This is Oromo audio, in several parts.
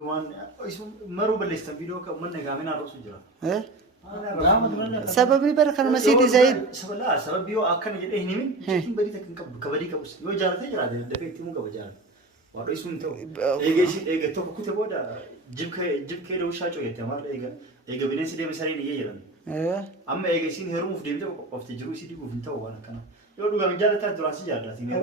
كمان اسمه مرو بالليست فيديو كمان نجامين على رأسه جرا سبب بركة المسيد زايد سبب بيو أكن جد إيه نمين لكن بدي تكن كبدي كبس يو جارته جرا ده دفعت مو كبجار وارو اسمه تو إيجا تو كوتة بودا جيب كده وش هاجو يتمر إيجا بينسي ده مسارين يجيران أما إيجا سين هرم في ديمته وقفت جروسي دي وفنتا وانا كنا يو دوغا مجال تاع دراسي جارته تيني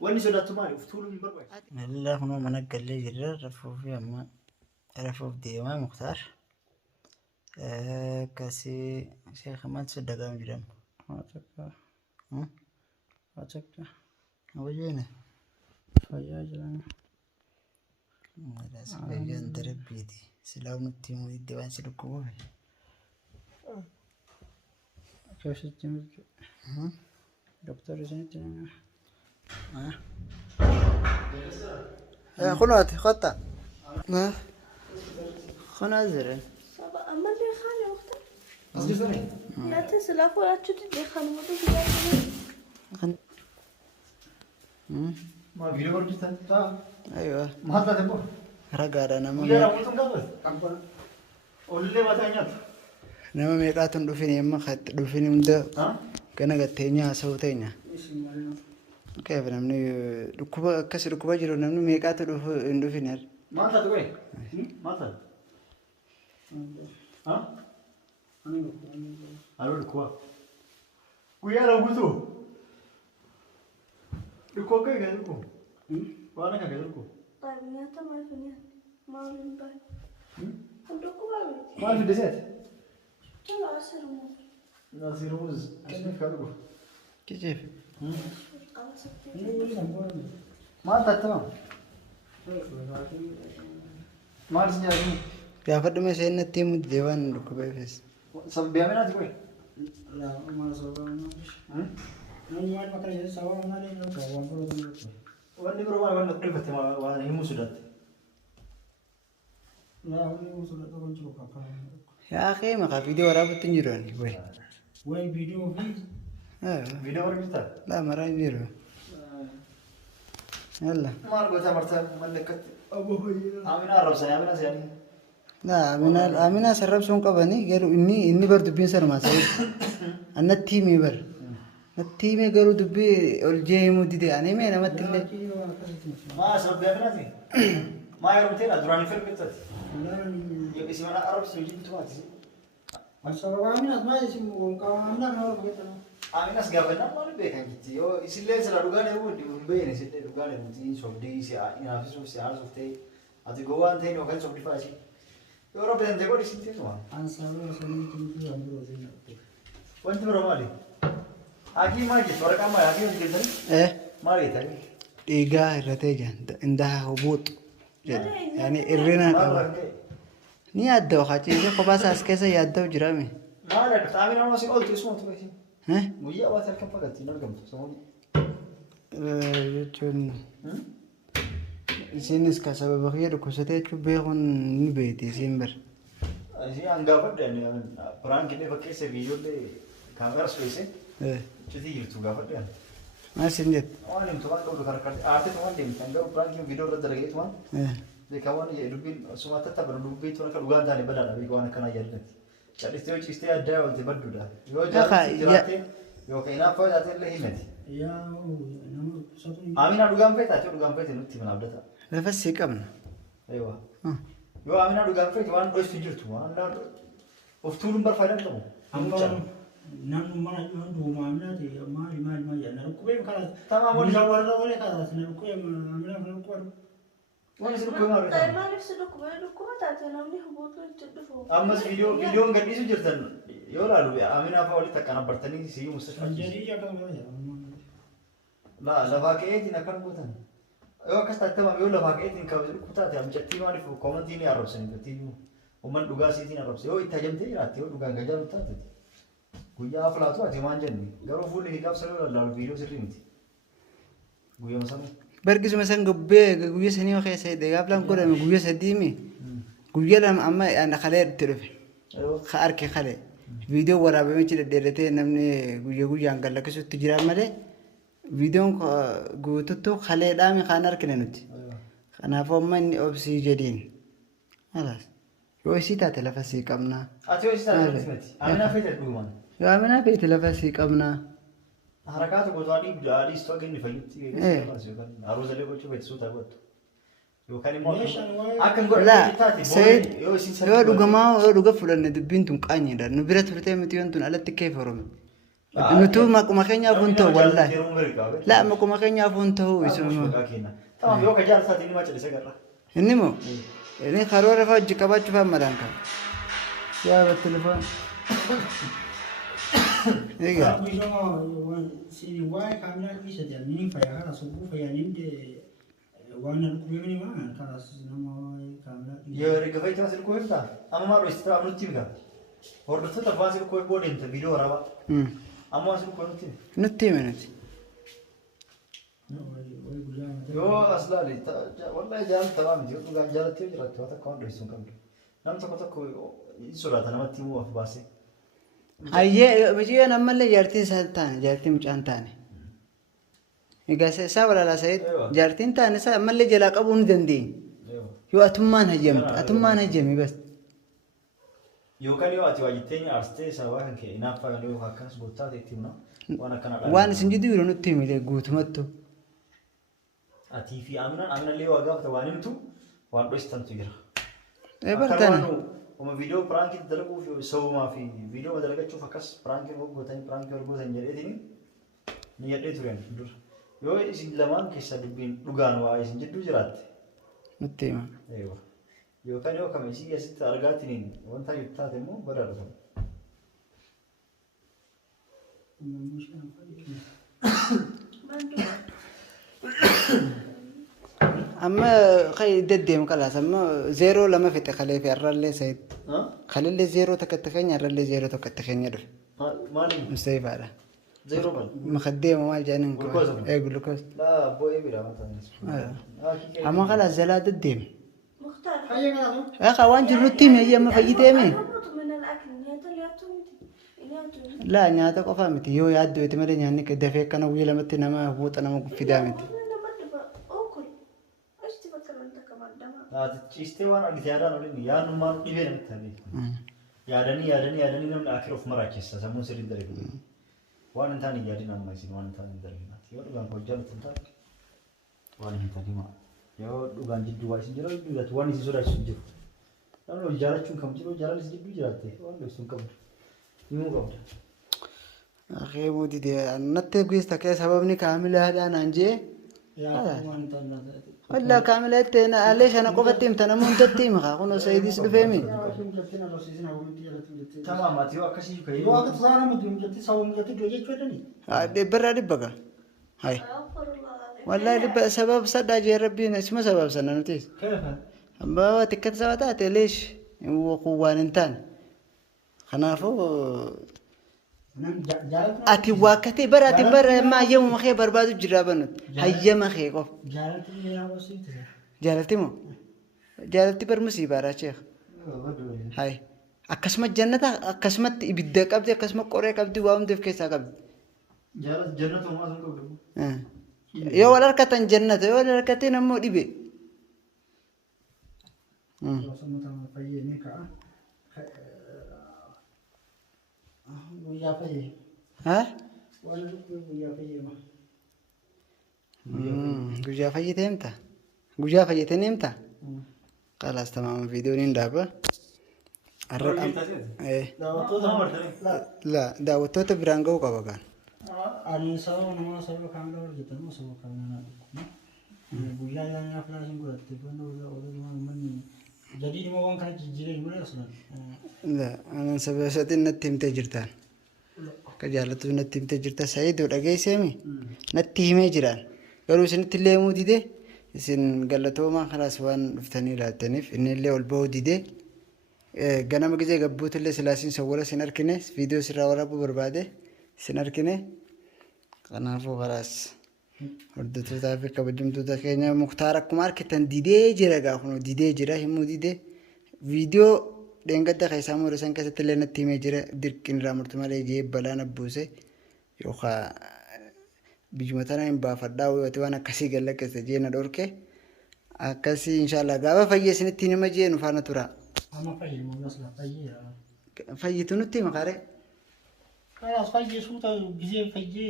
واني سودا تماري فتولو من بربع الله هنا منك اللي جرا رفوف يا ما رفوف ديما مختار كاسي شيخ ما تصدق قام جرام أتذكر وجينا فجأة لا سبيان درب بيدي سلام نتيم الديوان سلكوه كيف ستيم دكتور زين خناتي خطأ خنازر أما اللي خاني وقتها لا تسلا ولا تشتي خاني ما ما فيديو برجع تا أيوة ما هذا تبغى رجع أنا يا رب تنقبض أقبل أولي ما تانيات nama meeqaatu dhufini amma khatt dhufini hunda kana gatteenya sawteenya keef namni dhukkuba akkas dhukkuba jiru namni meeqaatu dhufini har maata dhufe maata ha alo dhukkuba guyyaa raawwatu dhukkuba akka eegaa dhukku waan akka eegaa dhukku nyaata maal fi nyaata maal hin baay'ee dhukkuba maal fi deseet Nasir ناصر موز كيف كارو كيف ما تتمم ما رسني أجمع يا فرد ما سيدنا تيم الديوان ركوبه فيس سب بيعملها تقول لا ما سوى ما ما ما كان يسوى ما لي لو كان فرض وأنا برو ما أنا قريبة ما وأنا هي مسودات لا هو يوصل لكم شو كفاية يا أخي ما خا فيديو ورا بتنجروني وين فيديو فيديو ورقتها لا مرة ينجرو يلا ما أرجع مرتا ملكت أبو هي آمين أربسني آمين أسياني لا أمينة سرب سون كبني غير إني برد بين سر ما سوي أنا تيمي بر التيمي غير دبي الجاي مودي ده أنا ما أنا متلي ما سب بيعملها ما يروم تيلا دراني فيلم بتاعتي يا اسمه أنا أعرف سويجي بتوعتي أصلا وامنا ما يسمو كامنا ما هو بيتنا آمين أس قابلنا ما نبيكان كتير يو إسلام سلا رجعنا هو دي بين إسلام رجعنا متين شوفدي سي إنا في سو سيار شوفتي أتي جوان تاني وكان شوفدي فاشي يو رب ده تقول إسلام توا أنسان سليم تيجي أمور زين وأنت برمالي أكيد ما جيت ورا كم أكيد جدا إيه ما جيت أكيد إيجا رتيجا عندها هبوط يعني إرينا ni adda wakati ile kwa basa askesa ya adda ujirame ما لا تعامل أنا مسك قلت اسمه تبغى ها ويا واتر كم فقط نرجم تسمعني يجون سينس كسبب خير كوسته بيهون نبيتي سيمبر أشي أنقافد يعني بران كده بكيس فيديو ده كاميرا سويسه شتى يرتو قافد يعني ما سنجت أنا متوقع كده كاركتر آرت توان ديم تانجا بران كده فيديو رد درجة توان ذكاون يدوبين سمعت تبر دوبين تونا كلوغان داني بدل أبي كوانا كنا يردن jadi itu ciste ada waktu berdu dah. Yo jadi yo kena apa jadi lagi mati. يا نمر ساتو Amina dugam peta, tu dugam peta nuti mana abda ta. نفس سيكم Aywa. Yo Amina dugam peta wan dois fijur tu anda of tulum ber fayda tu. أمبارح نحن ما ندو ما عملنا تي ما يعني ركوبي كذا Tama mo ولا di. ولا ولا كذا سنة ركوبي ما عملنا ركوبي Wani sinu ko maro. طيب ما نفسي دكتور تاعتي أنا مني هبوط وتدفو Amma video ngadi su jirtan. Yo lalu Amina fa wali takana bertani si mustashfa. jadi ya kan ya La lava ke eti nakan butan. Yo kas tatama yo lava ke eti ka kuta ta amjatti mari fu commenti ni arab sani ti. Umman duga si ti arab. Yo itajamte irati yo duga gajar utati. Guyya aflatu ati manjanni. Garo fulli hijab salo lalu video sirrinti. Guyya masami. بركز مثلا قبة قوية سنين وخيسة ده قبل كده من قوية سديمي قوية لما أما أنا خلير تلفي خارك خلي فيديو ورا بمشي الديرتين نمني قوية عن لك شو تجرا ماله فيديو قوتو خلي دامي خانر كننوتي أنا فهم من أبسي جدين خلاص yoo isii taate lafa sii qabnaa ati yoo isaa miti amina feete dhugumaan yoo amina feete lafa sii qabnaa harakaata gootoo adii istoo gani fayyutti aruusa lee gochuu feete suuta gootu yookaan immoo akka hin godhanne taate Sayid yoo dhugamaa yoo dhuga fudhanne dubbiin tun qaanyiidha nu bira turtee miti yoon tun alatti kee forome nutu maquma keenyaaf hun ta'u wallaahi laa maquma keenyaaf hun ta'u isuma tamam yoo ka jaalataate inni macalise garra inni moo ini karoora fa'aa hojii qabaachuu fa'aa madaan qaba yaa ba telefoon egaa waa'ee kaameraa dhiisa jedhan ni fayyaa kana subbuu fayyaniin waan alkubeemni maa kanas nama waa'ee kaameraa dhiisa. yoo erga fayyadamaa silkuu himta amma maal ho'isti ta'a nutti himta hordoftoota abbaa silkuu booda himta viidiyoo waraabaa amma waan silkuu nutti hime nuti yoo as laali wallahi jaalatamaa miti yoo dhugaan jaalattee jiraatte waan akka waan dho'isu hin qabdu nam tokko hin sodaata namatti himuu of baasee. Ayyee mijiyoon ammallee jaartiin isaa taane jaartiin mucaan taane. Egaa isaa walaalaa Sayid jaartiin taane isaa ammallee jalaa qabuu ni dandeenya. Yoo atummaan hayyamte atummaan hayyami bas. Yookaan yoo ati waa jetteenya aarstee isaa waa kan kee inaaf fayyadu yoo akkanas goottaa ta'etti himna waan akkana dhaabee. Waan isin jidduu yeroo nutti himile guutumattu. Atii fi Aminallee waa gaafata waan himtu waan dho'istantu jira. Bartaana. Oma viidiyoo pirankii dalaguuf sawumaa fi viidiyoo dalagachuuf akkas pirankii hojjetan jedheetini ni jedhee turen dura. Yoo isin lamaan keessa dubbiin dhugaan waa isin jidduu jiraatte. Nutti hima. Yookaan yoo kam isii asitti argaatiniin wanta yoo taate immoo badaa dhufa. Amma kai deddeemu kalaas amma zeeroo lama fixe kalee fi har'allee Sayid. Kalillee zeeroo takkatti keenya har'allee zeeroo takkatti keenya dhufe. Maaliif? Mustaifaadha. Zeeroo maal? Makaddeema maal jedhaniin Gulukoos. Gulukoos. Laa bo'ee biraa mataan. Amma kalaas jalaa deddeeme. مختار Hayya kanaatu. Akka waan jiru nutti hime amma fayyiteeme. أموت من الأكل نيتا لياتو Laa nyaata qofaa miti yoo yaaddoo itti malee nyaanni dafee akkana guyyaa lamatti nama buuxa nama fidaa miti. Ciistee waan argite yaadaan olin yaadummaan dhibee namatti taate. Yaadanii namni akira of maraachessa sammuun sirrii dalagu. Waan hin taane yaadin amma isin waan hin taane dalaginaati. Yoo dhugaan hojjaa hin taane waan hin taane maa. Yoo dhugaan jidduu waa isin jira jidduu waan isin sodaachisu hin jiru. Namni wal jaalachuun kam jiru jaalalli jidduu jiraatte waan dho'isu hin qabdu. Himuu qabda. Akee muti natti guyyista kee sababni kaamilaadhaan anjee. Yaa waan ta'an. Walla kaamilaatti allee shana qofatti himta nama hundatti hima kunuun Sayidis dhufeemi. Tamam ati yoo akkasii ka'ee. Yoo akka tasaana muti mujatti sababa mujatti doo jechuu jedhani. Birraa dhibba ka. Hai. Wallahi dhibba sabab saddaa jee rabbiin isuma sabab sana nutis. Keefa. Amma xiqqata saba taate leesh waan hin taane. Kanaafuu ati wakkatee bara ati bara hayyama kee barbaadu jira banutti hayyama kee qof. Jaalatti moo? Jaalatti bar musiibaadha cheekh. Hai. Akkasuma jannata akkasumatti ibidda qabdi akkasuma qoree qabdi waa hundeef keessaa qabdi. Jannata uumaa sun qabdu. Yoo wal harkatan jannata yoo wal harkateen ammoo dhibe. Guyyaa fayyee. Haa? Waan guyyaa fayyee ma. Guyyaa fayyitee himta? Guyyaa fayyitee ni himta? Qalaas tamaama viidiyoon hin dhaaba. Daawwattoota biraan ga'uu qaba kan. Ani sababa nama sababa kaameraa hojjetan sababa kaameraa. Guyyaa yaa'inaa filaashin godhatte manni jadi dhimma waan kana jijjiiree hin mul'isna. Anan sababa isaatiin natti himtee jirtaan. Akka jaallattu natti himtee jirta Sayidoo dhageesseemi natti himee jiraan. Garuu isinitti illee himuu didee isin gallatoomaa kanaas waan dhuftanii ilaaltaniif inni illee ol bahuu didee ganama gizee gabbuutu illee silaasiin sawwala isin arkine viidiyoo sirraa waraabuu barbaade isin arkine kanaafuu karaas hordoftoota fi kabajamtoota keenya Muktaar akkuma argitan didee jira gaafuma didee jira himuu didee viidiyoo dheengadda keessaa mooraa san keessatti illee natti himee jira dirqiin irraa murtu malee jee balaan abbuuse yookaan biyyuma tana hin baafadhaa waan akkasii gallaqeessa jee na dhorke akkasii inshallah gaafa fayyee isinitti nima jee nu faana tura. Amma fayyadamu masla fayyee. Fayyitu nutti maqaare. خلاص فجي صوته بزي فجي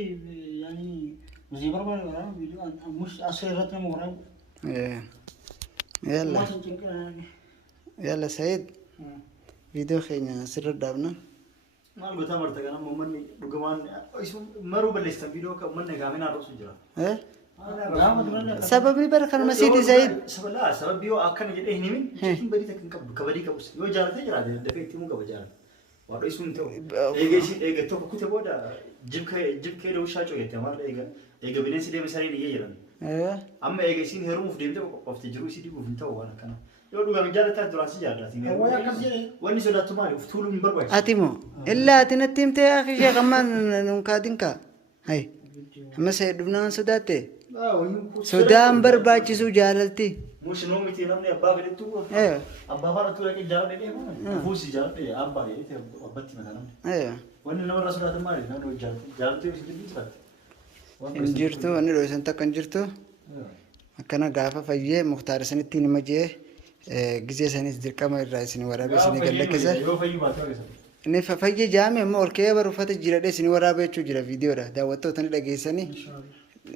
يعني زي بربر ولا فيديو مش أسيرتنا مغرب. يلا. يلا سعيد. فيديو خينا سر دابنا. ما قلت أمرت أنا ممني بجمان اسمه مرو بالليست فيديو كمن كامينا رأس جرا. سبب بركة المسيد سعيد. سبب لا سبب بيو أكن جد إهني من شكل بدي تكن كبدي كبوس يو جارته جرا ده دفعت مو كبجار. وارو اسمه تو. إيجا تو كوته بودا جيب كي روشة جو كده مار إيجا بينسي ده مساري نيجي جران. أما إيجا سين هرم في ديمته وقت جرو سيدي بوفنتا وانا كنا. يو دوغا جارته دراسي جارته سين. واني سودا تماري فتولو من بربع. أتيمو إلا أتنتيم تي أخي شيء كمان نكادينكا. هاي. هم سيدنا سوداته. سودان برباچي سو جالتي. مش نومي تي نمني أبا في التو. أبا فارا تو لكن جارته ده ما. فوسي جارته أبا ده ده أبتي مثلا. واني نمر رسول الله تماري نمر جارته يسيدي بيترات. انجرتو أنا رويسن تا كنجرتو. أكنا غافا فيجي مختار سنتي نمجي. جزء سنيس دركما الرئيسين ورابي سني قال لك كذا. إني ففيجي جامع مور كيا برفات الجيرة سني ورابي شو جرا فيديو ده دعوته تاني لقي سني.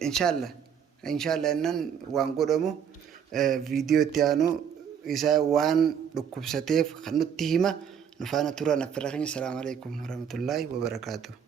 إن شاء الله إنن وانقولمو فيديو تيانو إذا وان لكوب ستيف خنوتيهما نفانا ترى نفرخين السلام عليكم ورحمة الله وبركاته.